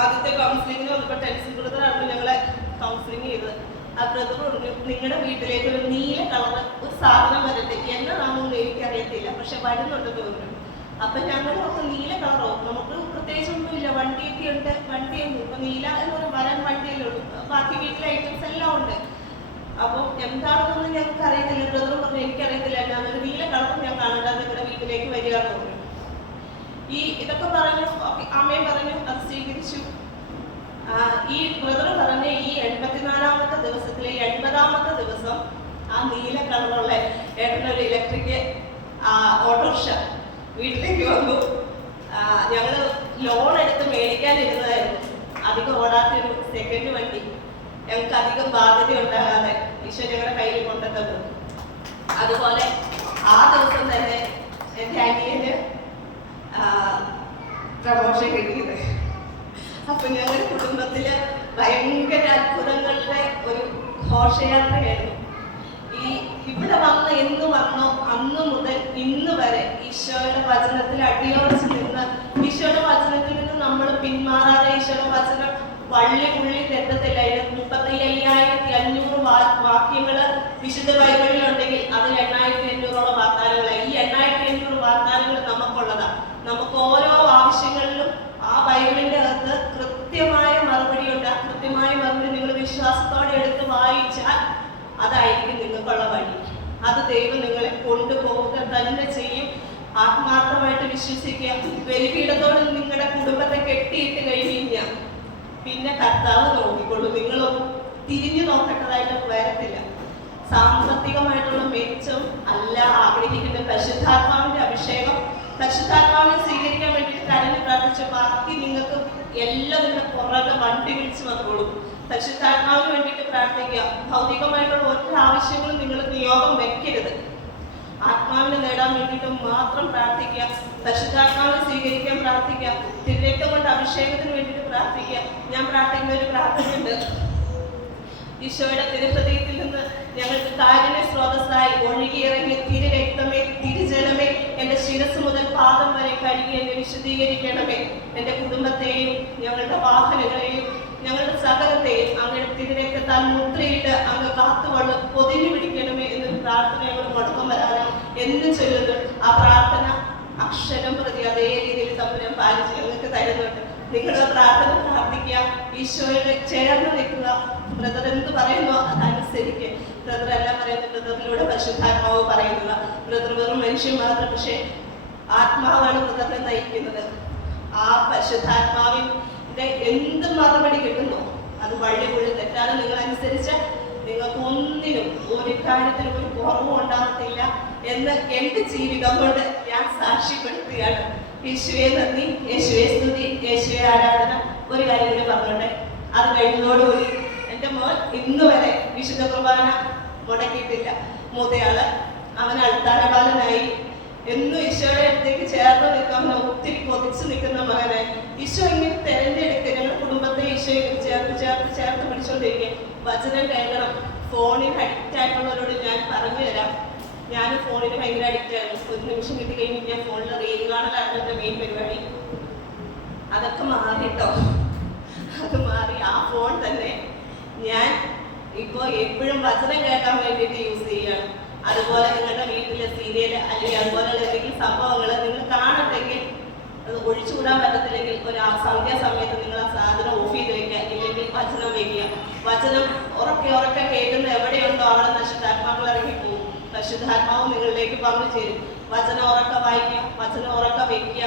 ആദ്യത്തെ കൗൺസിലിങ്ങിന് വന്നപ്പോൾ ടെൻസിൽ ബ്രദറാണ് ഞങ്ങളെ കൗൺസിലിംഗ് ചെയ്തത്. പറഞ്ഞു നിങ്ങളുടെ വീട്ടിലേക്ക് ഒരു നീല കളർ ഒരു സാധനം വരട്ടെ? എന്നതാണെന്ന് എനിക്കറിയത്തില്ല. പക്ഷെ വരുന്നുണ്ടെന്ന് പറഞ്ഞു അപ്പൊ ഞങ്ങൾ ഓർത്ത് നീല കളറോ? നമുക്ക് പ്രത്യേകിച്ച് ഒന്നുമില്ല വണ്ടിയൊക്കെ ഉണ്ട്. വണ്ടിയൊന്നും ഇപ്പൊ നീല എന്ന് പറഞ്ഞാൽ വരാൻ വണ്ടിയല്ലേ ഉള്ളൂ. ബാക്കി വീട്ടിലെ ഐറ്റംസ് എല്ലാം ഉണ്ട്. അപ്പം എന്താണെന്നൊന്നും ഞങ്ങൾക്ക് അറിയത്തില്ല ബ്രദർ പറഞ്ഞു എനിക്കറിയത്തില്ല. ഞാനൊരു നീല കളറും ഞാൻ കാണണ്ട നിങ്ങളുടെ വീട്ടിലേക്ക് വരിക തോന്നുന്നു. പറഞ്ഞു ഈ ഇതൊക്കെ പറഞ്ഞു അമ്മയും പറഞ്ഞു അത് സ്വീകരിച്ചു. ഈ ബ്രദർ പറഞ്ഞ ഈ എൺപത്തിനാലാമത്തെ ദിവസത്തിലെ എൺപതാമത്തെ ദിവസം ആ നീല കളറുള്ള ഏട്ടനൊരു ഇലക്ട്രിക് ഓട്ടോറിക്ഷ വീട്ടിലേക്ക് വന്നു. ഞങ്ങൾ ലോൺ എടുത്ത് മേടിക്കാനിരുന്നതായിരുന്നു. അധികം ഓടാത്തൊരു സെക്കൻഡ് വണ്ടി. ഞങ്ങൾക്ക് അധികം ബാധ്യത ഉണ്ടാകാതെ ഈശോ ഞങ്ങളുടെ കയ്യിൽ കൊണ്ടുതന്നു അതുപോലെ ആ ദിവസം തന്നെ എന്റെ അനിയന് പ്രമോഷൻ കിട്ടിയത്. അപ്പൊ ഞങ്ങളുടെ കുടുംബത്തിൽ ഭയങ്കര അത്ഭുതങ്ങളുടെ ഒരു ഘോഷയാത്രയായിരുന്നു. ഈ ഇവിടെ വന്ന് എന്ന് വന്നോ അന്ന് മുതൽ ഇന്ന് വരെ ഈശോയുടെ വചനത്തിൽ അടിയുറച്ച് നിന്ന് ഈശോയുടെ വചനത്തിൽ നിന്ന് നമ്മൾ പിന്മാറാതെ ഈശോയുടെ വചനം വള്ളി പുള്ളി തെറ്റത്തില്ല. മുപ്പത്തി അയ്യായിരത്തി അഞ്ഞൂറ് വാ- വാക്യങ്ങൾ വിശുദ്ധ ബൈബിളിൽ ഉണ്ടെങ്കിൽ അതിൽ എണ്ണായിരത്തി അഞ്ഞൂറോളം വാഗ്ദാനങ്ങൾ ഈ എണ്ണായിരത്തി അഞ്ഞൂറ് വാഗ്ദാനങ്ങൾ നമുക്കുള്ളതാണ് നമുക്ക് ഓരോ ആവശ്യങ്ങളിലും ആ ബൈബിളിന്റെ അകത്ത് കൃത്യമായ മറുപടി ഉണ്ട് ആ കൃത്യമായ മറുപടി നിങ്ങൾ വിശ്വാസത്തോടെ എടുത്ത് വായിച്ചാൽ അതായിരിക്കും നിങ്ങൾക്കുള്ള വഴി. അത് ദൈവം നിങ്ങളെ കൊണ്ടുപോവുക. തന്നെ ചെയ്യും. ആത്മാർത്ഥമായിട്ട് വിശ്വസിക്കുക. ബലിപീഠത്തോട് നിങ്ങളുടെ കുടുംബത്തെ കെട്ടിയിട്ട് കഴിഞ്ഞാൽ പിന്നെ കർത്താവ് നോക്കിക്കൊള്ളു നിങ്ങളും തിരിഞ്ഞു നോക്കേണ്ടതായിട്ട് വരത്തില്ല. സാമ്പത്തികമായിട്ടുള്ള മെച്ചം അല്ല ആഗ്രഹിക്കുന്ന പരിശുദ്ധാത്മാവിന്റെ അഭിഷേകം. പരിശുദ്ധാത്മാവിനെ സ്വീകരിക്കാൻ വേണ്ടിയിട്ട് കരഞ്ഞു പ്രാർത്ഥിച്ച ബാക്കി നിങ്ങൾക്ക് എല്ലാം നിങ്ങളുടെ പുറകെ വണ്ടി വിളിച്ചു വന്നോളും. പരിശുദ്ധാത്മാവിന് വേണ്ടിയിട്ട് പ്രാർത്ഥിക്കുക. ഭൗതികമായിട്ടുള്ള ഒറ്റ ആവശ്യങ്ങളും നിങ്ങൾ നിയോഗം വെക്കരുത്. ആത്മാവിനെ നേടാൻ വേണ്ടിയിട്ട് മാത്രം പ്രാർത്ഥിക്കുക. പരിശുദ്ധാത്മാവിനെ സ്വീകരിക്കാൻ പ്രാർത്ഥിക്കുക. തിരുരക്തം കൊണ്ട് അഭിഷേകത്തിന് വേണ്ടിയിട്ട് പ്രാർത്ഥിക്കുക. ഞാൻ പ്രാർത്ഥിക്കുന്ന ഒരു പ്രാർത്ഥനയുണ്ട്. ഈശോയുടെ തിരുഹൃദയത്തിൽ നിന്ന് ഞങ്ങൾക്ക് കാരുണ്യ സ്രോതസ്സായി ഒഴുകിയിറങ്ങിയ തിരു രക്തമേ തിരുജലമേ എന്റെ ശിരസ് മുതൽ പാദം വരെ കഴുകി എന്നെ വിശദീകരിക്കണമേ എന്റെ കുടുംബത്തെയും ഞങ്ങളുടെ വാഹനങ്ങളെയും ഞങ്ങളുടെ സകലത്തെയും അങ്ങയുടെ തിരുരക്തത്താൽ മുദ്രയിട്ട് അങ്ങ് കാത്തുകൊണ്ട് പൊതിഞ്ഞു പിടിക്കണമേ എന്നൊരു പ്രാർത്ഥനയോട് മുടക്കം വരാനും എന്ന് ചൊല്ലുന്നു. ആ പ്രാർത്ഥന അക്ഷരം പ്രതി അതേ രീതിയിൽ തമ്മിലും പാലിച്ച് ഞങ്ങൾക്ക് തരുന്നുണ്ട്. നിങ്ങളുടെ പ്രാർത്ഥന പ്രാർത്ഥിക്കുക ഈശോയുടെ ചേർന്ന് നിൽക്കുക. ബ്രദർ എന്ത് പറയുന്നോ അതനുസരിക്കുക ബ്രദർ എല്ലാം പറയുന്നത് ബ്രദറിലൂടെ പരിശുദ്ധാത്മാവ് പറയുന്നത്. ബ്രദർ വെറും മനുഷ്യൻ മാത്രം പക്ഷേ ആത്മാവാണ് ബ്രദറിനെ നയിക്കുന്നത്. ആ പരിശുദ്ധാത്മാവിന്റെ എന്ത് മറുപടി കിട്ടുന്നു? അത് വഴി പുള്ളി തെറ്റാതെ നിങ്ങൾ അനുസരിച്ച് നിങ്ങൾക്ക് ഒന്നിനും ഒരു കാര്യത്തിനും ഒരു കുറവും ഉണ്ടാകത്തില്ല എന്ന് എന്റെ ജീവിതം കൊണ്ട് ഞാൻ സാക്ഷ്യപ്പെടുത്തുകയാണ്. യേശുവെ നന്ദി യേശുവെ സ്തുതി യേശുവെ ആരാധന. ഒരു കാര്യം കൂടി പറഞ്ഞോട്ടെ? അത് കഴിഞ്ഞതോടുകൂടി എന്റെ മോൻ ഇന്ന് വരെ വിശുദ്ധ കുർബാന മുടക്കിയിട്ടില്ല. മൂത്തയാൾ അവൻ അൾത്താരബാലനായി എന്നും ഈശോയുടെ അടുത്തേക്ക് ചേർന്ന് നിൽക്കാൻ ഒത്തിരി കൊതിച്ച് നിൽക്കുന്ന മകനെ ഈശോ ഇങ്ങനെ തെരഞ്ഞെടുക്കുക ഞങ്ങളുടെ കുടുംബത്തെ ഈശോയെ ചേർത്ത് ചേർത്ത് ചേർത്ത് പിടിച്ചോണ്ടിരിക്കുക വചനം കേൾക്കണം. ഫോണിൽ അഡിക്റ്റ് ആയിട്ടുള്ളവരോട് ഞാൻ പറഞ്ഞു തരാം. ഞാൻ ഫോണിന് ഭയങ്കര അഡിക്റ്റ് ആയിരുന്നു. ഒരു നിമിഷം കിട്ടി കഴിഞ്ഞ് ഞാൻ ഫോണിൽ റീൽ കാണലായിരുന്നു എന്റെ മെയിൻ പരിപാടി. അതൊക്കെ മാറിട്ടോ. അത് മാറി. ആ ഫോൺ തന്നെ ഞാൻ ഇപ്പോൾ എപ്പോഴും വചനം കേൾക്കാൻ വേണ്ടിയിട്ട് യൂസ് ചെയ്യാണ് അതുപോലെ നിങ്ങളുടെ വീട്ടിലെ സീരിയൽ അല്ലെങ്കിൽ അതുപോലെയുള്ള എന്തെങ്കിലും സംഭവങ്ങൾ നിങ്ങൾ കാണട്ടെങ്കിൽ അത് ഒഴിച്ചുകൂടാൻ പറ്റത്തില്ലെങ്കിൽ ഒരു സന്ധ്യാസമയത്ത് നിങ്ങൾ ആ സാധനം ഓഫ് ചെയ്ത് വെക്കുക. ഇല്ലെങ്കിൽ വചനം വെക്കുക. വചനം ഉറക്കെ ഉറക്കെ കേൾക്കുന്ന എവിടെയുണ്ടോ അവിടെ നശുദ്ധാത്മാക്കൾ ഇറങ്ങി പോകും പരിശുദ്ധാത്മാവ് നിങ്ങളിലേക്ക് പങ്കുചേരും വചനം ഉറക്ക വായിക്കുക. വചനം ഉറക്ക വെക്കുക.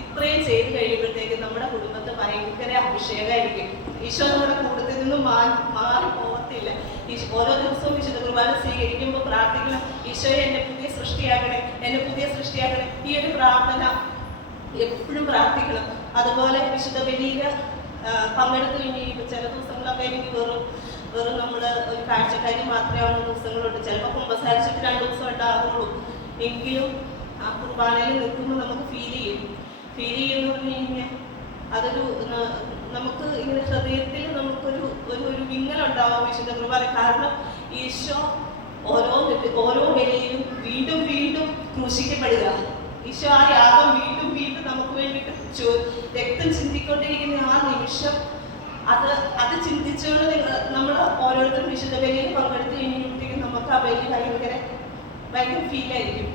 ഇത്രയും ചെയ്ത് കഴിയുമ്പോഴത്തേക്ക് നമ്മുടെ കുടുംബത്തെ ഭയങ്കര അഭിഷേകമായിരിക്കും ഈശോ നമ്മുടെ കൂട്ടത്തിൽ നിന്നും മാറി പോകത്തില്ല ഓരോ ദിവസവും വിശുദ്ധ കുർബാന സ്വീകരിക്കുമ്പോൾ പ്രാർത്ഥിക്കണം ഈശോയെ എന്നെ പുതിയ സൃഷ്ടിയാകണേ എന്നെ പുതിയ സൃഷ്ടിയാകണേ ഈ ഒരു പ്രാർത്ഥന എപ്പോഴും പ്രാർത്ഥിക്കണം. അതുപോലെ വിശുദ്ധ ബലിയിൽ പങ്കെടുത്ത് കഴിഞ്ഞ് ചില ദിവസങ്ങളൊക്കെ എനിക്ക് വെറും വെറും നമ്മൾ ഒരു കാഴ്ചക്കാരി മാത്രമേ ആവുന്ന ദിവസങ്ങളുണ്ട്. ചിലപ്പോൾ കുമ്പസാരിച്ചിട്ട് രണ്ട് ദിവസം ഉണ്ടാകുള്ളൂ എങ്കിലും ആ കുർബാനയിൽ നിൽക്കുമ്പോൾ നമുക്ക് ഫീൽ ചെയ്യും. ഫീൽ ചെയ്യുന്നു പറഞ്ഞു കഴിഞ്ഞാൽ അതൊരു നമുക്ക് ഇങ്ങനെ ഹൃദയത്തിൽ നമുക്കൊരു ഒരു ഒരു വിങ്ങലുണ്ടാവും വിശുദ്ധ കുർബാന. കാരണം ഈശോ ഓരോ ഓരോ വിലയിലും വീണ്ടും വീണ്ടും ക്രൂശിക്കപ്പെടുക. ഈശോ ആ യാഗം വീണ്ടും വീണ്ടും നമുക്ക് വേണ്ടിയിട്ട് രക്തം ചിന്തിക്കൊണ്ടിരിക്കുന്ന ആ നിമിഷം അത് അത് ചിന്തിച്ചുകൊണ്ട് നിങ്ങൾ നമ്മൾ ഓരോരുത്തരും വിശുദ്ധ ബലിയിൽ പങ്കെടുത്ത് കഴിയുമ്പോഴത്തേക്കും നമുക്ക് ആ ബലി ഭയങ്കര ഭയങ്കര ഫീൽ ആയിരിക്കും.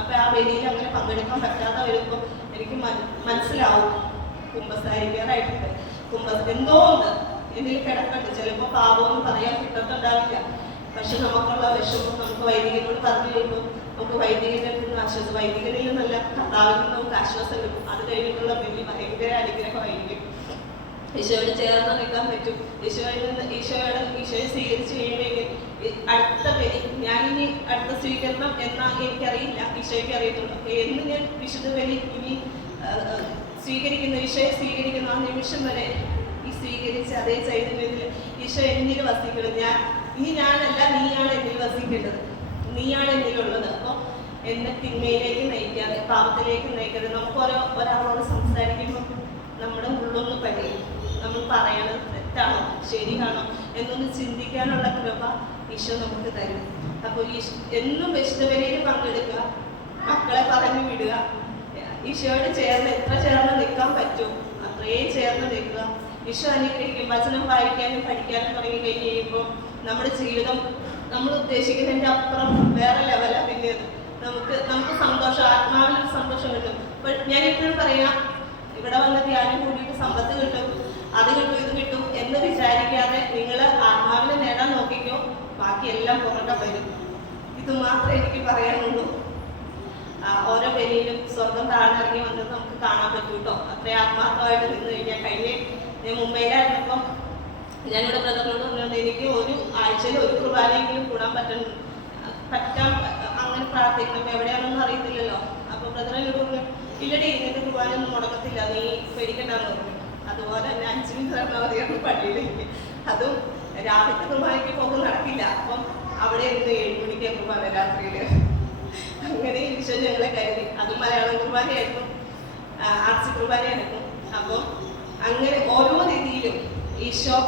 അപ്പൊ ആ ബലിയിൽ അങ്ങനെ പങ്കെടുക്കാൻ പറ്റാതെ വരുമ്പോൾ എനിക്ക് മന- മനസ്സിലാവും. കുമ്പസാരിക്കാറായിട്ടുണ്ട് കുമ്പസ എന്തോ ഉണ്ട് എന്നിൽ കിടക്കുന്നുണ്ട് ചിലപ്പോൾ പാപമൊന്നും പറയാൻ കിട്ടത്തുണ്ടാവില്ല. പക്ഷെ നമുക്കുള്ള വിഷമം നമുക്ക് വൈദികനോട് പറഞ്ഞു കഴിയുമ്പോൾ നമുക്ക് അടുത്ത് നിന്ന് ആശ്വാസം വൈദികനിൽ നിന്നല്ല കർത്താവിൽ നിന്ന് നമുക്ക് ആശ്വാസം കിട്ടും. അത് കഴിഞ്ഞിട്ടുള്ള വലിയ ഭയങ്കര അനുഗ്രഹമായിരിക്കും. ഈശോയോട് ചേർന്ന് നിൽക്കാൻ പറ്റും. ഈശോയിൽ നിന്ന് ഈശോയോട് ഈശോയെ സ്വീകരിച്ചു കഴിയുമെങ്കിൽ അടുത്ത ബലി ഞാനിനി അടുത്ത സ്വീകരണം എന്നാ എനിക്കറിയില്ല. ഈശോയ്ക്ക് അറിയത്തുള്ളൂ. എന്ന് ഞാൻ വിശുദ്ധ ബലി ഇനി സ്വീകരിക്കുന്ന ഈശോയെ സ്വീകരിക്കുന്ന ആ നിമിഷം വരെ ഈ സ്വീകരിച്ച് അതേ ചൈതന്യത്തിൽ ഈശോ എന്നിൽ വസിക്കണം ഞാൻ ഇനി ഞാനല്ല നീയാണ് എന്നിൽ വസിക്കേണ്ടത്. നീയാണ് എന്നിലുള്ളത്. അപ്പോൾ എന്നെ തിന്മയിലേക്ക് നയിക്കാതെ പാപത്തിലേക്ക് നയിക്കാതെ നമുക്ക് ഓരോ ഒരാളോട് സംസാരിക്കുമ്പോൾ നമ്മുടെ ഉള്ളൊന്ന് പണിയും നമ്മൾ പറയണത് തെറ്റാണോ ശരിയാണോ എന്നൊന്ന് ചിന്തിക്കാനുള്ള കൃപ ഈശോ നമുക്ക് തരും. അപ്പോൾ ഈ എന്നും വിശുദ്ധവരയിൽ പങ്കെടുക്കുക മക്കളെ പറഞ്ഞു വിടുക. ഈശോയോട് ചേർന്ന് എത്ര ചേർന്ന് നിൽക്കാൻ പറ്റും അത്രയും ചേർന്ന് നിൽക്കുക. ഈശോ അനുഗ്രഹിക്കും വചനം വായിക്കാനും പഠിക്കാനും തുടങ്ങി കഴിഞ്ഞ് കഴിയുമ്പോൾ നമ്മുടെ ജീവിതം നമ്മൾ ഉദ്ദേശിക്കുന്നതിന്റെ അപ്പുറം വേറെ ലെവലാണ് പിന്നീട് നമുക്ക് നമുക്ക് സന്തോഷം ആത്മാവിനൊരു സന്തോഷം കിട്ടും. ഞാൻ എപ്പോഴും പറയാം ഇവിടെ വന്ന് ധ്യാനം കൂടിയിട്ട് സമ്പത്ത് കിട്ടും. അത് കിട്ടും ഇത് കിട്ടും എന്ന് വിചാരിക്കാതെ നിങ്ങൾ ആത്മാവിനെ നേടാൻ നോക്കിക്കോ. ബാക്കിയെല്ലാം പുറകെ വരും. ഇത് മാത്രമേ എനിക്ക് പറയാനുള്ളൂ. ഓരോ പേരിലും സ്വർഗം താഴ്ന്നിറങ്ങി വന്നത് നമുക്ക് കാണാൻ പറ്റും കേട്ടോ അത്രയും ആത്മാർത്ഥമായിട്ട് നിന്ന് കഴിഞ്ഞാൽ കഴിഞ്ഞ ഞാൻ മുംബൈയിലായിരുന്നപ്പം ഞാനിവിടെ ബ്രദറിനോട് പറഞ്ഞത് എനിക്ക് ഒരു ആഴ്ചയിൽ ഒരു കുർബാനയെങ്കിലും കൂടാൻ പറ്റും പറ്റാൻ അങ്ങനെ പ്രാർത്ഥിക്കണം. എവിടെയാണെന്ന് അറിയത്തില്ലല്ലോ. അപ്പൊ ബ്രദർ പറഞ്ഞു ഇല്ലടി നിന്റെ കുർബാന ഒന്നും മുടക്കത്തില്ല നീ പേടിക്കണ്ടെന്ന് പറഞ്ഞു. അതുപോലെ തന്നെ അഞ്ചു മിനിറ്റ് പള്ളിയിലേക്ക്. അതും രാവിലത്തെ കുർബാനയ്ക്ക് പോകും നടക്കില്ല. അപ്പം അവിടെ ഇരുന്ന് ഏഴുമണിക്ക് കുർബാന രാത്രിയിൽ അങ്ങനെ ഈശോ ഞങ്ങളെ കരുതി. അതും മലയാളം കുർബാനയായിരുന്നു. ആർച്ച് കുർബാനയായിരുന്നു. അപ്പം അങ്ങനെ ഓരോ രീതിയിലും ഈശോ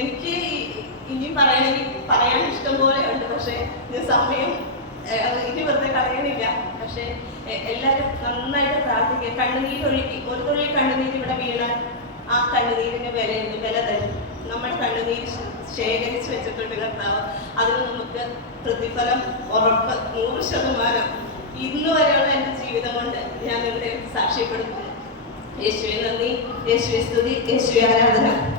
എനിക്ക് ഇനിയും ഇനി പറയണമെങ്കിൽ പറയാൻ ഇഷ്ടം പോലെ ഉണ്ട്. പക്ഷേ സമയം ഇനി വെറുതെ കളയണില്ല. പക്ഷേ എല്ലാവരും നന്നായിട്ട് പ്രാർത്ഥിക്കുക. കണ്ണുനീരൊഴുക്കി ഒരു തുള്ളി കണ്ണുനീര് ഇവിടെ വീണാൽ ആ കണ്ണുനീരിന് വിലയുണ്ട് വില തരും. നമ്മുടെ കണ്ണുനീര് ശേഖരിച്ച് വെച്ചിട്ടുണ്ട് കർത്താവ്. അതിന് നമുക്ക് പ്രതിഫലം ഉറപ്പ്. നൂറ് ശതമാനം. ഇന്ന് വരെയുള്ള എന്റെ ജീവിതം കൊണ്ട് ഞാൻ ഇവിടെ സാക്ഷ്യപ്പെടുത്തുന്നു. യേശുവെ നന്ദി. യേശുവെ സ്തുതി. യേശുവെ ആരാധന.